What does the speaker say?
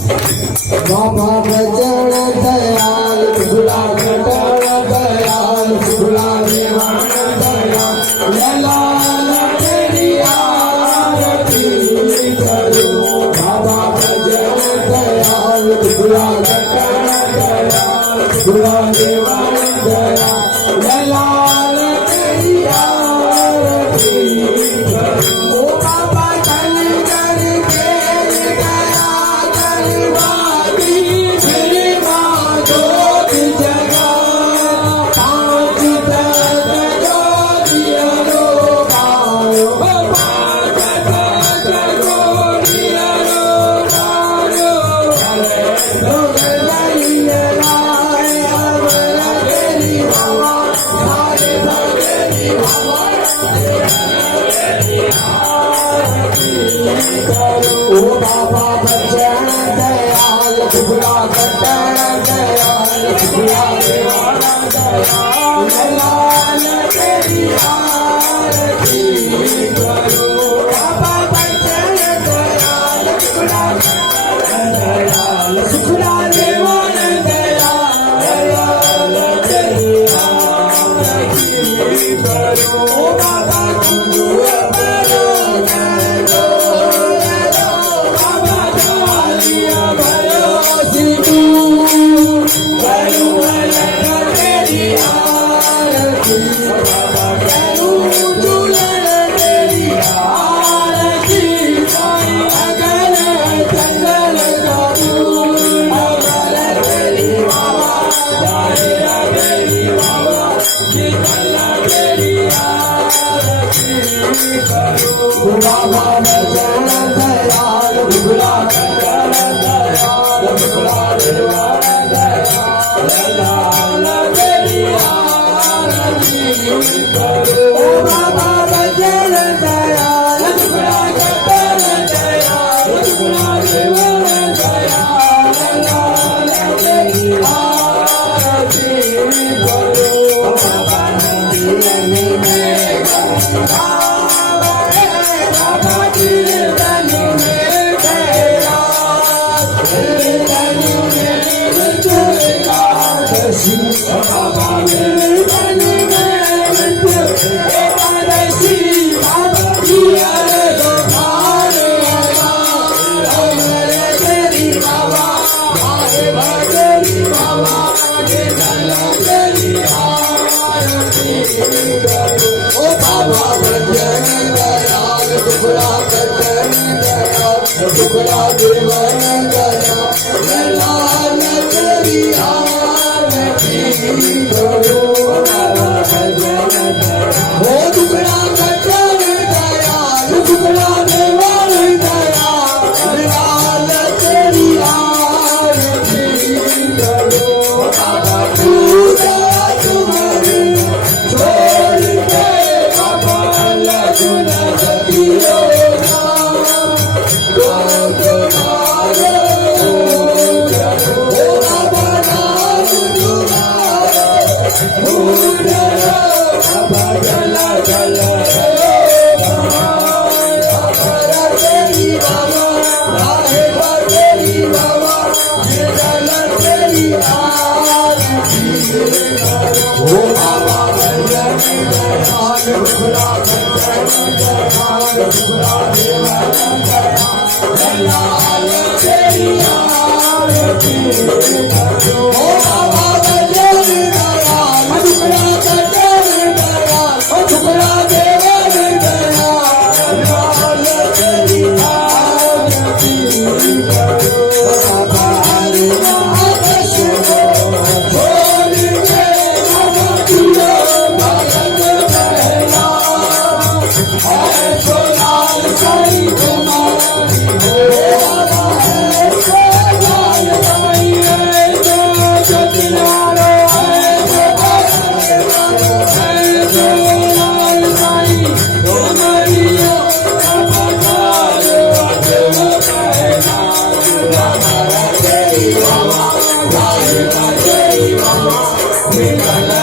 बाबा बजन दयाल झूला कटण दयाल झूला देवान दयाल लाल तेरी आरती करो बाबा बजन दयाल झूला कटण दयाल झूला देवान दयाल लाल तेरी आरती करो बाबा चल चल के गया कलवारी फिर माधो जगा पाँच तक जो दिया रो गायो पाँच तक जो दिया रो गायो लोग लइए लाए अमर तेरी बाबा सारे भगेरी बाबा ओ बाबा बचन दयाल झूला कटण दयाल झूला देवान दयाल लाल तेरी आरती करो बाबा बचन दयाल झूला कटण दयाल झूला देवान दयाल लाल तेरी आरती करो बाबा गुरु बरो बाबा बचन दयाल झूला कटण दयाल झूला देवान दयाल लाल तेरी आरती करो बाबा बचन दयाल झूला कटण दयाल झूला देवान दयाल लाल तेरी आरती करो बाबा नंदी में ओ बाबा बजन दयाल झूला कटण दयाल झूला देवान दयाल लाल तेरी आरती करो बाबा बजन दयाल ओ झूला कटण दयाल झूला देवान दयाल लाल तेरी आरती करो बाबा पूजा तुम्हारी छोड़ के बाबा लखन दियो कला